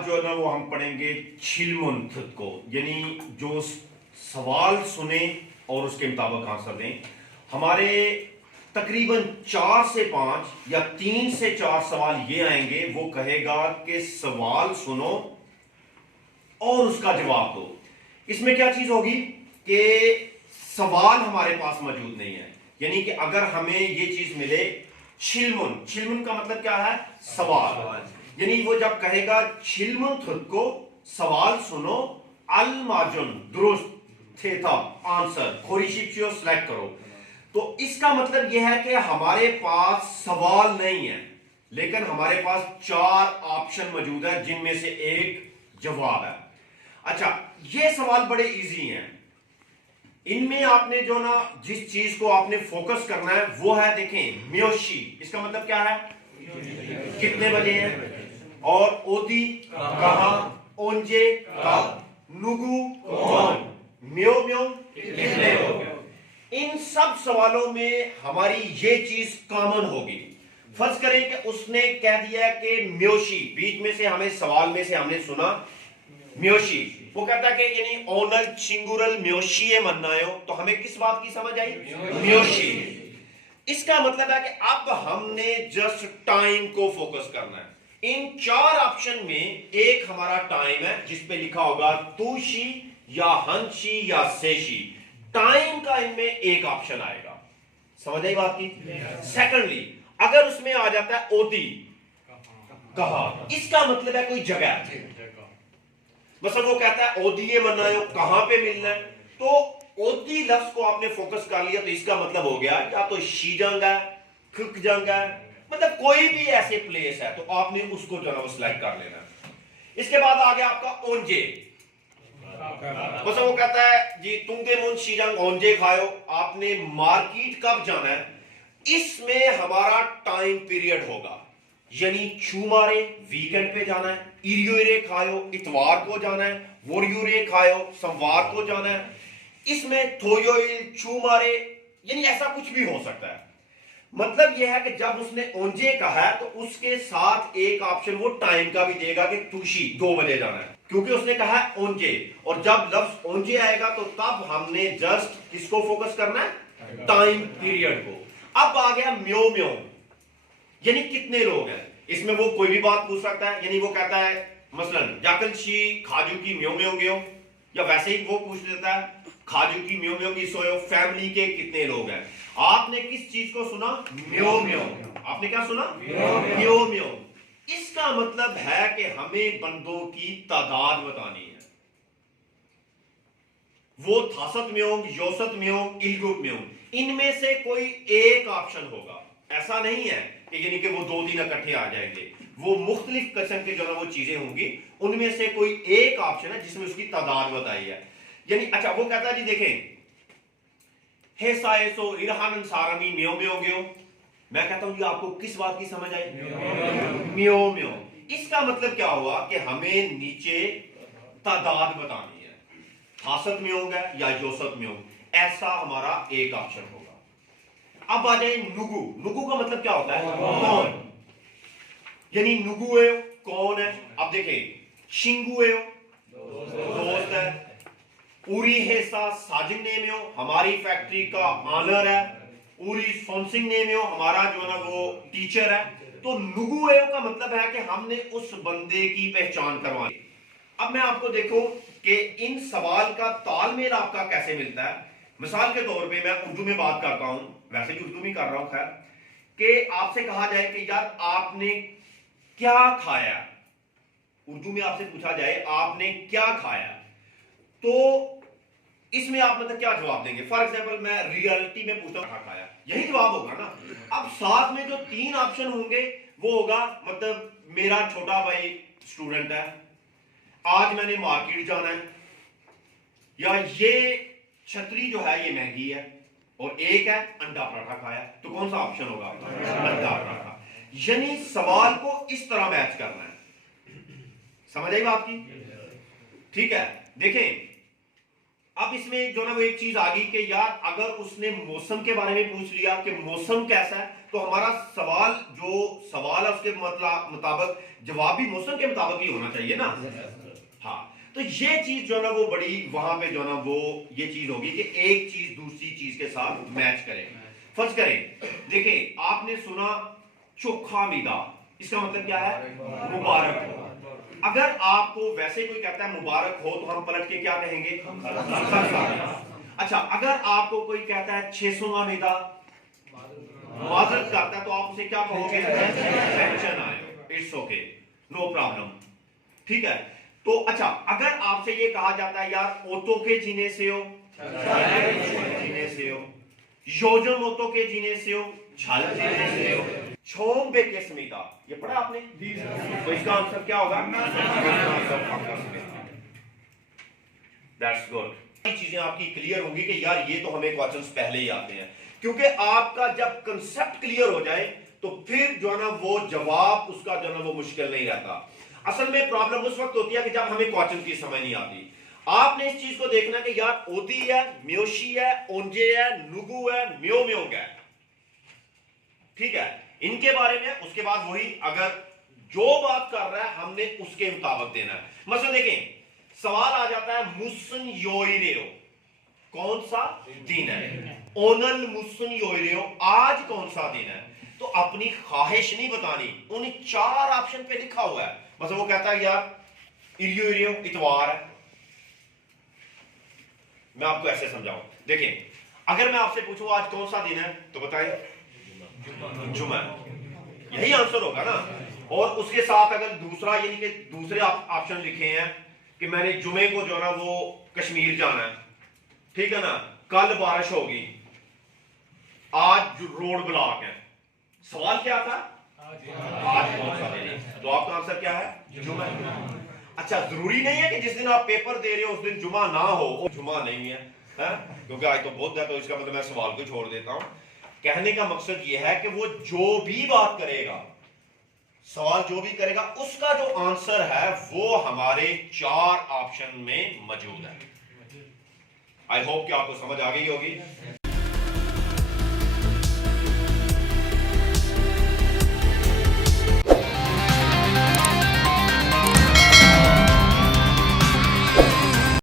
आज जो है ना वो हम पढ़ेंगे छिलमुंथ को, यानी जो सवाल सुने और उसके मुताबिक आंसर दें। हमारे तकरीबन 4 से 5 या 3 से 4 सवाल ये आएंगे, वो कहेगा कि सवाल सुनो और उसका जवाब दो। इसमें क्या चीज होगी कि सवाल हमारे पास मौजूद नहीं है, यानी कि अगर हमें ये चीज मिले छिलमुन, छिलमुन का मतलब क्या है? सवाल। यानी वो जब कहेगा छिलमुन खुद को सवाल सुनो अल माजुन दुरुस्त थेथा आंसर खोरीशिप्सियो सेलेक्ट करो, तो इसका मतलब यह है कि हमारे पास सवाल नहीं है, लेकिन हमारे पास 4 ऑप्शन मौजूद है जिनमें से एक जवाब है। अच्छा, ये सवाल बड़े इजी हैं। इनमें आपने जो ना जिस चीज को आपने फोकस करना है वो है, देखें, म्योशी। इसका मतलब क्या है? कितने बजे हैं, और ओदी कहां, ओंजे कब, नुगु कौन, म्यो म्यो कितने लोग। इन सब सवालों में हमारी ये चीज कॉमन होगी। फर्ज करें कि उसने कह दिया कि म्योशी, बीच में से हमें सवाल में से हमने सुना म्योशी, वो कहता है कि यानी ओनल चिंगुरल म्योशी मन्नायो, तो हमें किस बात की समझ आई? म्योशी। इसका मतलब है कि अब हमने जस्ट टाइम को फोकस करना है। इन 4 ऑप्शन में एक हमारा टाइम है जिस पे लिखा होगा तूशी या हंशी या सेशी। टाइम का इनमें एक ऑप्शन आएगा। समझ आई बात की? सेकंडली, अगर उसमें आ जाता है ओदी कहा, इसका मतलब है कोई जगह। मतलब वो कहता है ओदी मनायो, कहां पे मिलना है, तो ओदी लफ्ज को आपने फोकस कर लिया तो इसका मतलब हो गया या तो शीजंग है, खुकजंग है, मतलब कोई भी ऐसे प्लेस है, तो आपने उसको जो है सिलेक्ट कर लेना। इसके बाद आ गया आपका ओंजे। बस वो कहता है जी तुंगे मुन शीजंग ओंजे खायो, आपने मार्केट कब जाना है, इसमें हमारा टाइम पीरियड होगा, यानी छुमारे वीकेंड पे जाना है, इरियोरे खायो इतवार को जाना है, वोरियोरे खायो सोमवार को जाना है। इसमें थोयोइल छुमारे यानी ऐसा कुछ भी हो सकता है। मतलब यह है कि जब उसने ओंजे कहा है तो उसके साथ एक ऑप्शन वो टाइम का भी देगा कि तुशी 2 बजे जाना है, क्योंकि उसने कहा है ओंजे, और जब लफ्ज ओंजे आएगा तो तब हमने जस्ट किसको फोकस करना है? टाइम पीरियड को। अब आ गया म्यो म्यो, यानी कितने लोग हैं। इसमें वो कोई भी बात पूछ सकता है, यानी वो कहता है मसलन जाकलशी खाजू की म्यो म्यो गयो, या वैसे ही वो पूछ लेता है खाजू की म्यो म्यो की सोयो, फैमिली के कितने लोग हैं। आपने किस चीज को सुना? म्यो म्यो। आपने क्या सुना? म्यो म्यो। इसका मतलब है कि हमें बंदों की तादाद बतानी है। वो थासत म्योंग, योसत म्योंग, इलगुब म्योंग, इनमें से कोई एक ऑप्शन होगा। ऐसा नहीं है कि यानी कि वो 2-3 इकट्ठे आ जाएंगे, वो मुख्तलिफ किस्म के जो ना वो चीजें होंगी, उनमें से कोई एक ऑप्शन है जिसमें उसकी तादाद बताई है। यानी अच्छा, वो कहता है जी देखें हेसाएसो इरहानन सारमी म्यो म्यो गयो, मैं कहता हूं जी आपको किस बात की समझ आई? म्यो म्यो। इसका मतलब क्या हुआ कि हमें नीचे तादाद बतानी है, हासत में होगा या योसत में हो, ऐसा हमारा एक ऑप्शन होगा। अब आ जाए नुगु। नुगु का मतलब क्या होता है? कौन, यानी नुगु है कौन है। अब देखें शिंगु है दोस्त है, उरी हेसा साजिंग नेम हो, हमारी फैक्ट्री का ऑनर है, उरी सोनसिंग नेम हो, हमारा जो ना वो टीचर है। तो नुगु है का मतलब है कि हमने उस बंदे की पहचान करवानी। अब मैं आपको देखो कि इन सवाल का तालमेल आपका कैसे मिलता है। मिसाल के तौर पे मैं उर्दू में बात करता हूं, वैसे भी उर्दू में कर रहा हूं, खैर, कि आपसे कहा जाए कि यार आपने क्या खाया, उर्दू में आपसे पूछा जाए आपने क्या खाया, तो इसमें आप मतलब क्या जवाब देंगे? फॉर एग्जांपल मैं रियलिटी में पूछता हूं खाया, यही जवाब होगा ना। अब साथ में जो 3 ऑप्शन होंगे वो होगा मतलब मेरा छोटा भाई स्टूडेंट है, आज मैंने मार्केट जाना है, या ये छतरी जो है ये महंगी है, और एक है अंडा पराठा खाया, तो कौन सा ऑप्शन होगा? अंडा पराठा। यानी सवाल को इस तरह मैच करना है। समझ आई बात की? ठीक है, देखें अब इसमें जो ना वो एक चीज आ गई कि यार अगर उसने मौसम के बारे में पूछ लिया कि मौसम कैसा है, तो हमारा सवाल जो सवाल है उसके मतलब मुताबिक जवाब भी मौसम के मुताबिक ही होना चाहिए ना। हाँ, तो ये चीज जो ना वो बड़ी वहां पे जो ना वो ये चीज होगी कि एक चीज दूसरी चीज के साथ मैच करे। फर्ज करें, देखें आपने सुना चोखा मीदा, इसका मतलब क्या है? मुबारक हो। अगर आपको वैसे कोई कहता है मुबारक हो, तो हम पलट के क्या कहेंगे? अच्छा, अगर आपको कोई कहता है 600वां मीदा माजरत करता है, तो आप उसे क्या कहोगे? टेंशन आए, इट्स ओके, नो प्रॉब्लम, ठीक है। तो अच्छा, अगर आपसे ये कहा जाता है यार ओतो के जीने से हो, जीने से हो, योजन ओतो के जीने से हो, छल जीने से हो, छोम बे के समीता, ये पढ़ा आपने? तो इसका आंसर क्या होगा? That's good. चीजें आपकी क्लियर होंगी कि यार ये तो हमें क्वेश्चंस पहले ही आते हैं, क्योंकि आपका जब कंसेप्ट क्लियर हो जाए तो फिर जो है ना वो जवाब उसका जो है ना वो मुश्किल नहीं रहता। असल में प्रॉब्लम उस वक्त होती है कि जब हमें क्वेश्चन की समझ नहीं आती। आपने इस चीज को देखना कि यार ओदी है, म्योशी है, ओंजे है, नुगु है, म्यो म्योंग है, ठीक है, इनके बारे में। उसके बाद वही अगर जो बात कर रहा है हमने उसके मुताबिक देना है। मतलब देखें, सवाल आ जाता है मुसन योइरेओ, कौन सा दिन है? ओनल मुसन योइरेओ, आज कौन सा दिन है? तो अपनी ख्वाहिश नहीं बतानी, उन 4 ऑप्शन पे लिखा हुआ है, बस वो कहता है यार इलियो इतवार है। मैं आपको ऐसे समझाऊं, देखिए अगर मैं आपसे पूछूं आज कौन सा दिन है, तो बताइए जुमा, यही आंसर होगा ना। और उसके साथ अगर दूसरा यानी कि दूसरे ऑप्शन लिखे हैं कि मैंने जुमे को जो ना वो कश्मीर जाना है, ठीक है ना, कल बारिश होगी, आज रोड ब्लॉक है, सवाल क्या था? आज कौन सा दिन है? तो आपका आंसर क्या है? जुमा। अच्छा, जरूरी नहीं है कि जिस दिन आप पेपर दे रहे हो उस दिन जुमा ना हो, जुमा नहीं है, क्योंकि आज तो बहुत है, तो इसका मतलब मैं सवाल को छोड़ देता हूं। कहने का मकसद यह है कि वो जो भी बात करेगा, सवाल जो भी करेगा, उसका जो आंसर है वो हमारे 4 ऑप्शन में मौजूद है। आई होप कि आपको समझ आ गई होगी।